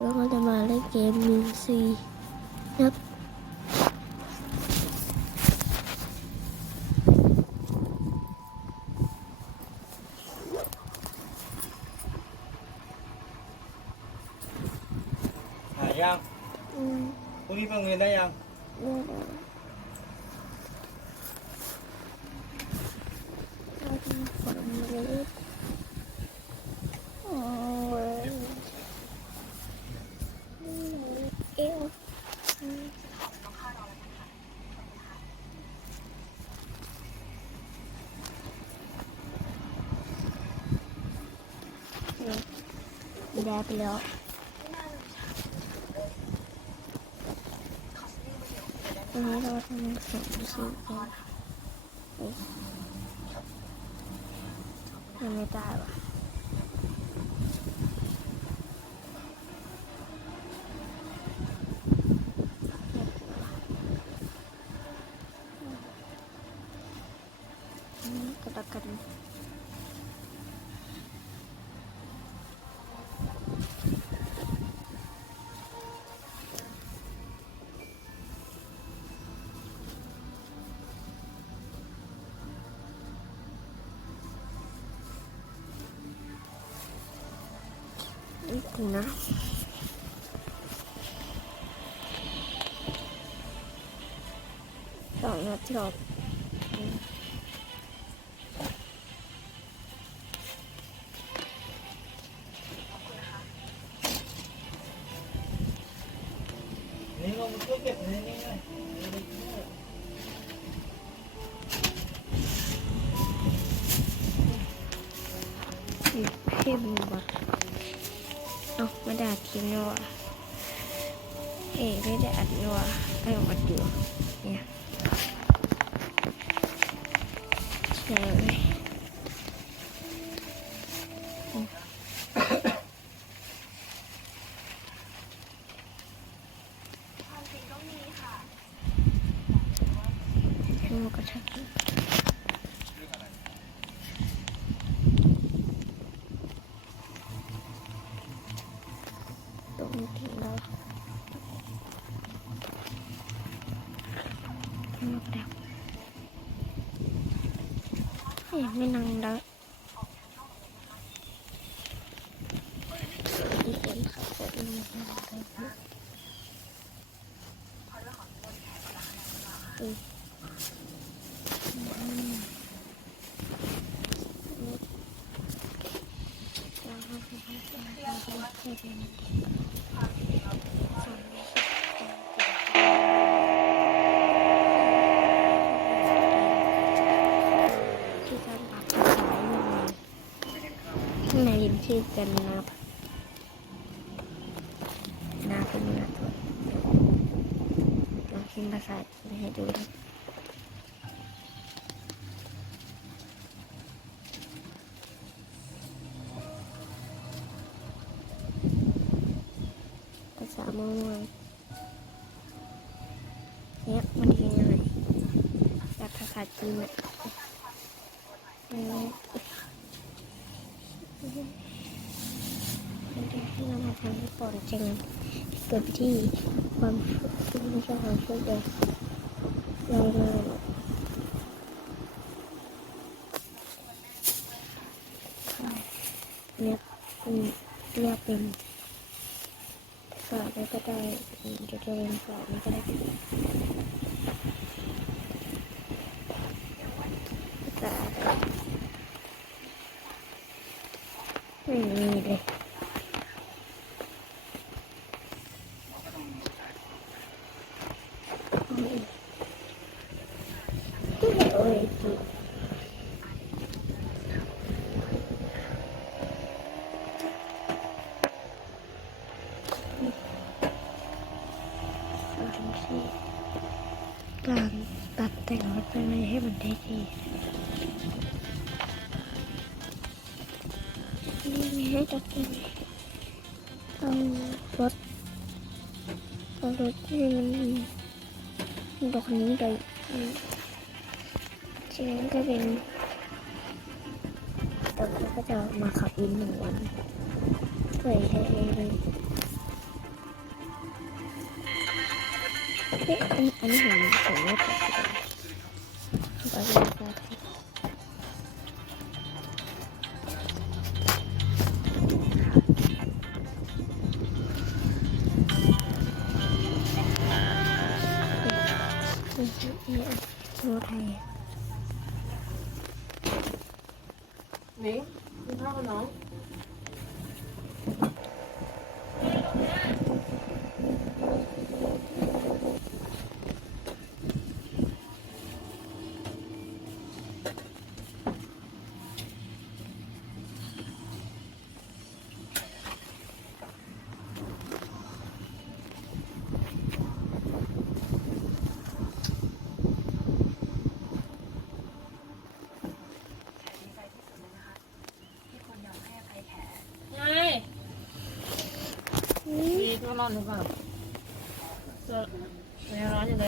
แล้วก็จะมาเล่นเกมมิวซีนะครับหายยังอืมพรุ่งนี้ไปโรงเรียนได้ยังเล่นอะ แด้ไปแล้ว ตรงนี้เราทำสองชิ้นกันเฮ้ยทำไม่ได้ว่ะ นิดนึงนะสองนาทีหรอกนี่เรามาช่วยเก็บนี่นี่อืมเข้มว่ะ เอามาด่าทิ้งเลยว่ะเอ๊ไม่ได้อัดเลยว่ะไม่อัดอยู่เนี่ยใช่ไหมอืมให้มันกระชับ นี้ทิ้งแล้วให้มันกระดับเฮ้ยไม่นั่งแล้วอีกคนขับรถมาอืมที่ ในยินชื่อกันนะนาเป็นนาตัวลองพิมพ์ภาษาจีนให้ดูนะภาษามงวงเนี่ยมันยังไงแบบภาษาจีนอะอืมมันจะให้เรามาทำให้ปอนจริงเกิดที่ความที่ไม่ใช่ความช่วยเหลือเราเลยเนี่ยอืมเรียกเป็นสอดแล้วก็ได้อืมจะเป็นสอดแล้วก็ได้เป็นภาษาอะไรไม่มีเลยโอ้ยจิสามสี่ การตัดแต่งรถไปเลยให้มันได้ดีนี่มีให้ตัดแต่งเอารถเอารถที่มันดอกนี้ไปอืมทีนั้นก็เป็นตอนนี้ก็จะมาขับวินหนึ่งวันสวยแท้ เอ๊ะอันอันนี้ผมผมไม่ตัดเลยภาษาไทยนี่นี่ภาษาไทยนิ้งกินข้าวกับน้องไง มีข้าวนอนหรือเปล่าเจอในร้านอยู่เล